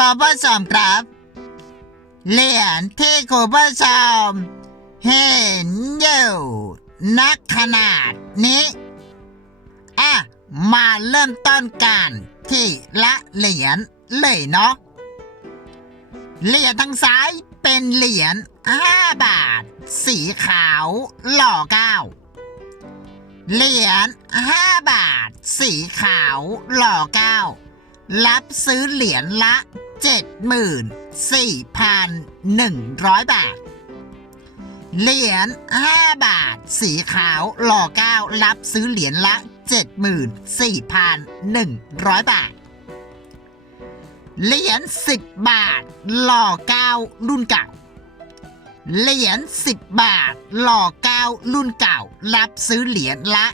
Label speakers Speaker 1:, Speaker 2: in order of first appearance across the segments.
Speaker 1: คุณผู้ชมครับเหรียญที่คุณผู้ชมเห็นอยู่นักขนาดนี้อะมาเริ่มต้นกันที่ละเหรียญเลยเนาะเหรียญทางซ้ายเป็นเหรียญ5บาท สีขาวหล่อเก้าเหรียญ5บาท สีขาวหล่อเก้า รับซื้อเหรียญละ 74,100 บาท เหรียญ 5 บาท สีขาวหล่อเก้ารับซื้อเหรียญละ 74,100 บาท เหรียญ 10 บาท หล่อเก้ารุ่นเก่าเหรียญ10 บาท หล่อเก้ารุ่นเก่า รับซื้อเหรียญละ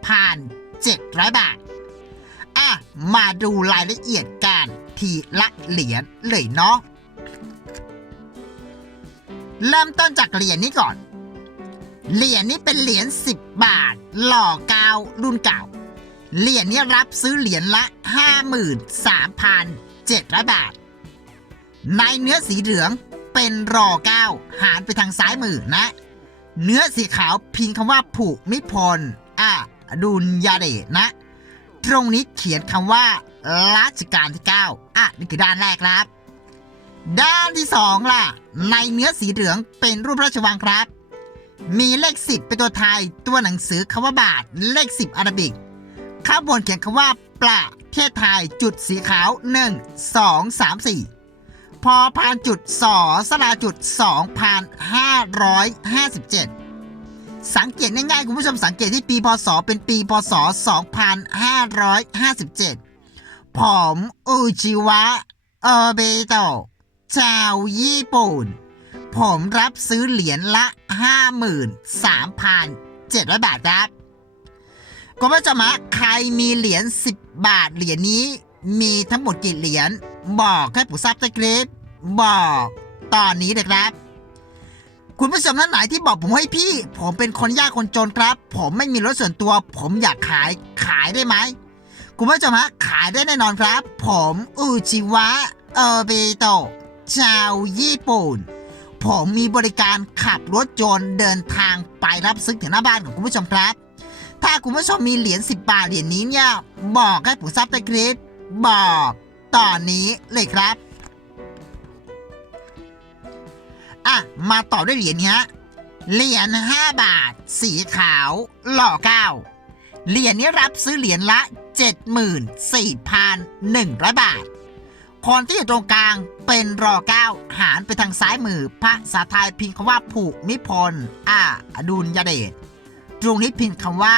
Speaker 1: 53,700 บาทอะ มาดูรายละเอียดกันทีละเหรียญเลยเนาะ เริ่มต้นจากเหรียญนี้ก่อน เหรียญนี้เป็นเหรียญ10 บาท หล่อก้ารุ่นเก่า เหรียญนี้รับซื้อเหรียญละ 53,700 บาท ในเนื้อสีเหลืองเป็นรอเก้าหารไปทางซ้ายมือนะ เนื้อสีขาวพิมพ์คำว่าผูกมิพลอะดุลยาเดชนะ ตรงนี้เขียนคำว่ารัชกาลที่ 9 อะ นี่คือด้านแรกครับ ด้านที่ 2 ล่ะ ในเนื้อสีเหลืองเป็นรูปราชวังครับ มีเลข 10 เป็นตัวไทย ตัวหนังสือคำว่าบาท เลข 10 อาราบิก ข้างบนเขียนคำว่าประเทศไทยจุดสีขาว 1 2 3 4 พอพานจุดสอสลาจุด 2,557 สังเกตง่ายๆคุณผู้ชมสังเกตที่ปีพศเป็นปีพศ 2557 ผมอุจิวะเอเบโตะชาวญี่ปุ่น ผมรับซื้อเหรียญละ 53,700 บาทครับคุณผู้ชมใครมีเหรียญ10 บาทเหรียญนี้ มีทั้งหมดกี่เหรียญบอกให้ผู้ทราบต้คลิปบอกตอนนี้เลยครับ คุณผู้ชมท่านไหนที่บอกผมให้พี่ ผมเป็นคนยากคนจนครับ ผมไม่มีรถส่วนตัว ผมอยากขายขายได้ไหมคุณผู้ชมฮะขายได้แน่นอนครับ ผมอุจิวะเอเบโตะชาวญี่ปุ่น ผมมีบริการขับรถยนต์เดินทางไปรับซื้อถึงหน้าบ้านของคุณผู้ชมครับ ถ้าคุณผู้ชมมีเหรียญ10 บาทเหรียญนี้เนี่ย บอกให้ผู้ทราบใต้คลิปบอกตอนนี้เลยครับ อะ มาต่อด้วยเหรียญนี้ฮะ เหรียญ5บาท สีขาวหล่อเก้าเหรียญนี้รับซื้อเหรียญละ 74,100 บาท คนที่อยู่ตรงกลางเป็นรอเก้าหารไปทางซ้ายมือภาษาไทยพิมพ์คำว่าผูกมิพลอ่าดุลยเดชตรงนี้พิมพ์คำว่า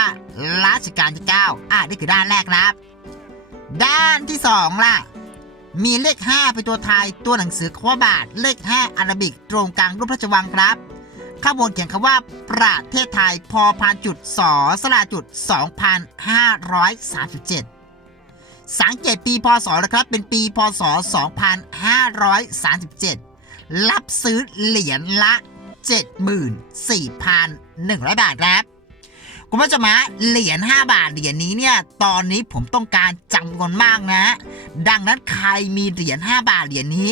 Speaker 1: รัชกาลที่9อ่านี่คือด้านแรกครับ ด้านที่2ล่ะ มีเลข 5 เป็นตัวไทยตัวหนังสือคำว่าบาท เลข 5อาราบิก ตรงกลางรูปพระราชวังครับ ข้างบนเขียนคำว่า ประเทศไทยพอพานจุดสอสลาจุด 2,537 สังเกตปีพศนะครับ เป็นปีพศ 2537 รับซื้อเหรียญละ 74,100 บาทครับ คุณผู้ชมฮะเหรียญ5บาทเหรียญนี้เนี่ยตอนนี้ผมต้องการจำนวนมากนะ ดังนั้นใครมีเหรียญ5บาทเหรียญนี้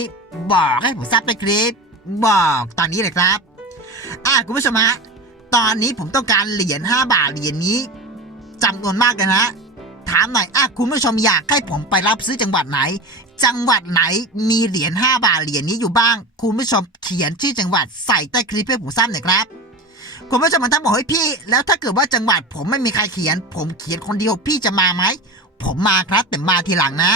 Speaker 1: บอกให้ผมทราบในคลิป บอกตอนนี้เลยครับอะคุณผู้ชมฮะตอนนี้ผมต้องการเหรียญ5บาทเหรียญนี้จำนวนมากเลยนะถามหน่อยอะคุณผู้ชมอยากให้ผมไปรับซื้อจังหวัดไหน จังหวัดไหนมีเหรียญ5บาทเหรียญนี้อยู่บ้าง คุณผู้ชมเขียนชื่อจังหวัดใส่ใต้คลิปให้ผมทราบหน่อยครับ คุณผู้ชมบางทั้งบอกให้ยพี่ แล้วถ้าเกิดว่าจังหวัดผมไม่มีใครเขียน ผมเขียนคนเดียวพี่จะมาไหม ผมมาครับแต่มาทีหลังนะ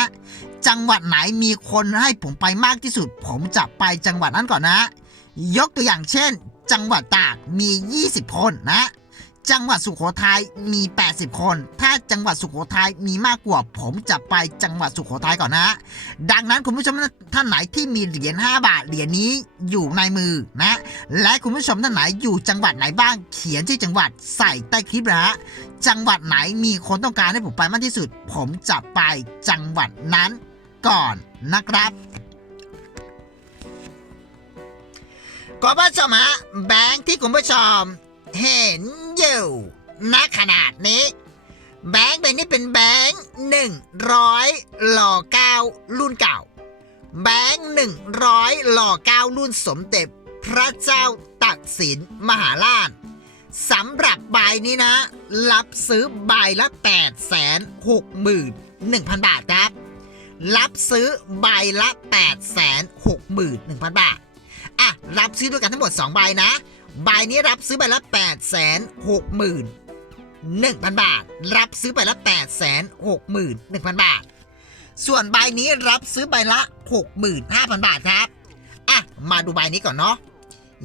Speaker 1: จังหวัดไหนมีคนให้ผมไปมากที่สุด ผมจะไปจังหวัดนั้นก่อนนะ ยกตัวอย่างเช่น จังหวัดตากมี 20 คนนะ จังหวัดสุโขทัยมี 80 คน ถ้าจังหวัดสุโขทัยมีมากกว่า ผมจะไปจังหวัดสุโขทัยก่อนนะ ดังนั้นคุณผู้ชมท่านไหนที่มีเหรียญ5บาทเหรียญนี้อยู่ในมือนะ และคุณผู้ชมท่านไหนอยู่จังหวัดไหนบ้าง เขียนชื่อจังหวัดใส่ใต้คลิปนะจังหวัดไหนมีคนต้องการให้ผมไปมากที่สุด ผมจะไปจังหวัดนั้นก่อนนะครับคุณผู้ชมฮะแบงค์ที่คุณผู้ชมเห็น อยู่ณขนาดนี้ แบงค์ใบนี้เป็นแบงค์หนึ่งร้อยหล่อเก้ารุ่นเก่า แบงค์หนึ่งร้อยหล่อเก้ารุ่นสมเด็จพระเจ้าตักสินมหาราชสำหรับใบนี้นะ รับซื้อใบละ8 6 1 0 0 0 บาทครับ รับซื้อใบละ 8 6 1 0 0 0 บาท อะ รับซื้อด้วยกันทั้งหมด 2 ใบนะ ใบนี้รับซื้อใบละ8 6 1 0 0 0 บาท รับซื้อใบละ8 6 1 0 0 0 บาท ส่วนใบนี้รับซื้อใบละ 65,000 บาทครับ อะ มาดูใบนี้ก่อนเนาะ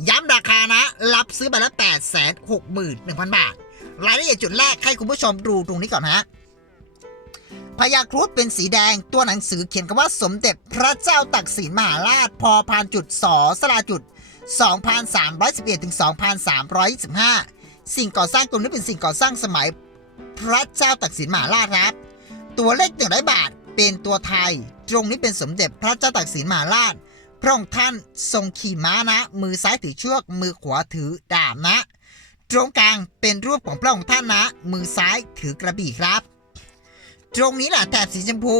Speaker 1: ย้ำราคานะ รับซื้อใบละ8 6 1 0 0 0 บาท รายละเอียดจุดแรกให้คุณผู้ชมดูตรงนี้ก่อนฮะพญาครุฑเป็นสีแดงตัวหนังสือเขียนคำว่าสมเด็จพระเจ้าตักสินมหาราชพอพานจุดสอสลาจุด 2,311ถึง2,325 สิ่งก่อสร้างตรงนี้เป็นสิ่งก่อสร้างสมัย พระเจ้าตักสินมหาราชครับ ตัวเลขหนึ่งร้อยบาทเป็นตัวไทย ตรงนี้เป็นสมเด็จพระเจ้าตักสินมหาราช พระองค์ท่านทรงขี่ม้านะ มือซ้ายถือเชือกมือขวาถือดาบนะ ตรงกลางเป็นรูปของพระองค์ท่านนะ มือซ้ายถือกระบี่ครับ ตรงนี้แหละแถบสีชมพู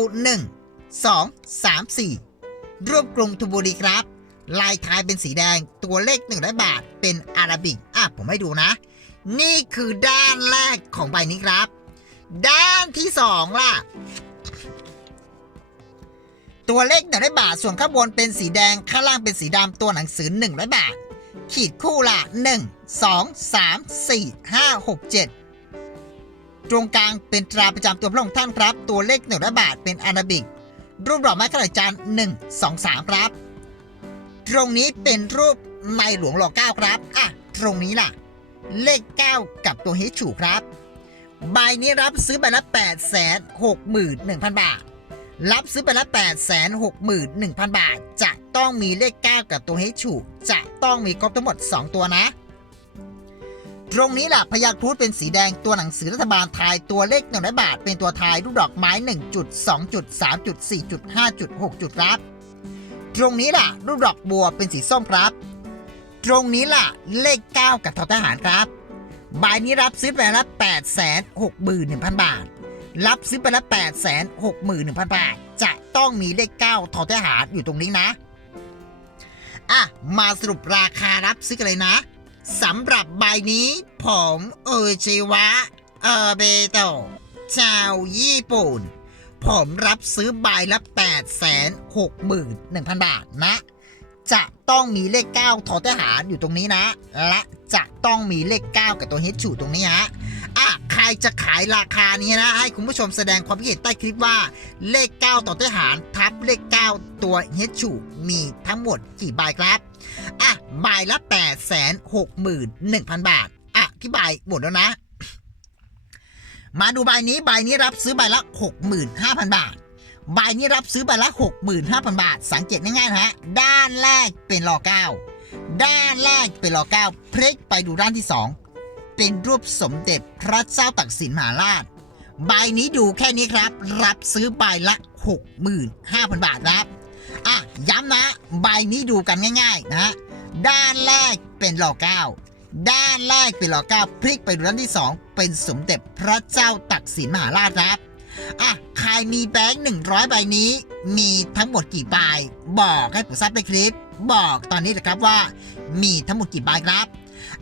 Speaker 1: 1 2 3 4 รูปกรุงธนบุรีครับ ลายท้ายเป็นสีแดง ตัวเลข 100 บาท เป็นอาราบิก อะ ผมให้ดูนะ นี่คือด้านแรกของใบนี้ครับ ด้านที่สองล่ะ ตัวเลข100บาท ส่วนข้างบนเป็นสีแดง ข้างล่างเป็นสีดำ ตัวหนังสือ100บาท ขีดคู่ละ1 2 3 4 5 6 7ตรงกลางเป็นตราประจำตัวพระองค์ท่านครับ ตัวเลข100บาทเป็นอาราบิก รูปดอกไม้ขนาดจาน1 2 3ครับ ตรงนี้เป็นรูปในหลวงรอเก้าครับ อะ ตรงนี้ล่ะ เลข 9 กับตัวเฮชูครับ ใบนี้รับซื้อใบละ8 6 1 0 0 0 บาท รับซื้อไปละ8 6 1 0 0 0 บาท จะต้องมีเลข 9 กับตัวเฮชูจะต้องมีครบทั้งหมด 2 ตัวนะตรงนี้ล่ะพยาครุฑเป็นสีแดงตัวหนังสือรัฐบาลไทยตัวเลขหนึ่งร้อยบาท เป็นตัวไทยรูปดอกไม้1จุด2จุด3จุด4จุด5จุด6จุดครับ ตรงนี้ล่ะ รูปดอกบัวเป็นสีส้มครับ ตรงนี้ล่ะ เลข 9 กับทอทหารครับ ใบนี้รับซื้อไปละ8 6 1 0 0 0 บาท รับซื้อไปละ8 6 1 0 0 0 บาท จะต้องมีเลข 9 ทอทหารอยู่ตรงนี้นะ อะ มาสรุปราคารับซื้อกันเลยนะสำหรับใบนี้ ผมเอชิวะเออเบโตชาวญี่ปุ่น ผมรับซื้อใบละ8 6 1 0 0 0 บาทนะ จะต้องมีเลข 9ทอทหารอยู่ตรงนี้นะ และจะต้องมีเลข 9 กับตัวเฮดชูตรงนี้ฮะอะใครจะขายราคานี้นะ ให้คุณผู้ชมแสดงความคิดเห็นใต้คลิปว่าเลข 9 ต่อทหารทับเลข 9 ตัวเฮดชูมีทั้งหมดกี่ใบครับอะใบละ8 6 1 0 0 0 บาทอะที่ใบหมดแล้วนะ มาดูใบนี้ใบนี้รับซื้อใบละ 65,000 บาท ใบนี้รับซื้อใบละ 65,000 บาท สังเกตง่ายๆนะฮะ ด้านแรกเป็นรอเก้าด้านแรกเป็นรอเก้าพลิกไปดูด้านที่สองเป็นรูปสมเด็จพระเจ้าตักสินมหาราช ใบนี้ดูแค่นี้ครับ รับซื้อใบละ 65,000 บาทครับ อะ ย้ำนะ ใบนี้ดูกันง่าย ๆ นะ ด้านแรกเป็นรอเก้า ด้านแรกเป็นรอเก้าพลิกไปดูด้านที่สองเป็นสมเด็จพระเจ้าตักสินมหาราชครับอะใครมีแบงค์หนึ่งร้อยใบนี้ มีทั้งหมดกี่ใบบอกให้ผมทราบในคลิป บอกตอนนี้นะครับว่า มีทั้งหมดกี่ใบครับ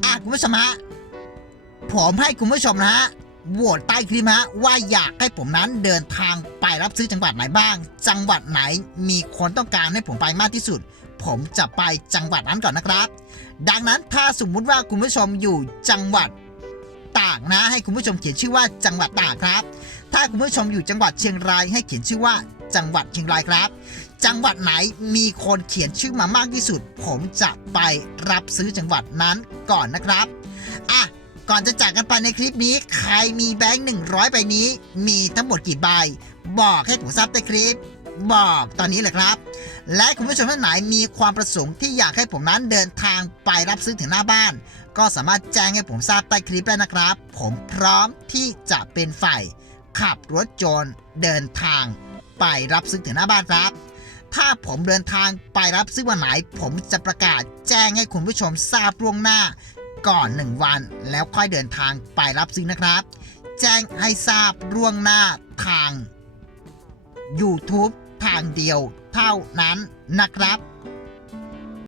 Speaker 1: อะคุณผู้ชมฮะผมให้คุณผู้ชมนะฮะโหวตใต้คลิปฮะว่าอยากให้ผมนั้นเดินทางไปรับซื้อจังหวัดไหนบ้าง จังหวัดไหนมีคนต้องการให้ผมไปมากที่สุด ผมจะไปจังหวัดนั้นก่อนนะครับ ดังนั้นถ้าสมมุติว่าคุณผู้ชมอยู่จังหวัดตากนะ ให้คุณผู้ชมเขียนชื่อว่าจังหวัดตากครับ ถ้าคุณผู้ชมอยู่จังหวัดเชียงรายให้เขียนชื่อว่าจังหวัดเชียงรายครับ จังหวัดไหนมีคนเขียนชื่อมามากที่สุด ผมจะไปรับซื้อจังหวัดนั้นก่อนนะครับอะก่อนจะจากกันไปในคลิปนี้ ใครมีแบงค์100ใบนี้ มีทั้งหมดกี่ใบ บอกให้ผมทราบในคลิป บอกตอนนี้เลยครับ และคุณผู้ชมท่านไหนมีความประสงค์ที่อยากให้ผมนั้นเดินทางไปรับซื้อถึงหน้าบ้าน ก็สามารถแจ้งให้ผมทราบใต้คลิปได้นะครับ ผมพร้อมที่จะเป็นฝ่ายขับรถจนเดินทางไปรับซื้อถึงหน้าบ้านครับ ถ้าผมเดินทางไปรับซื้อวันไหน ผมจะประกาศแจ้งให้คุณผู้ชมทราบล่วงหน้า ก่อน 1 วัน แล้วค่อยเดินทางไปรับซื้อนะครับ แจ้งให้ทราบล่วงหน้าทาง YouTube ทางเดียวเท่านั้นนะครับ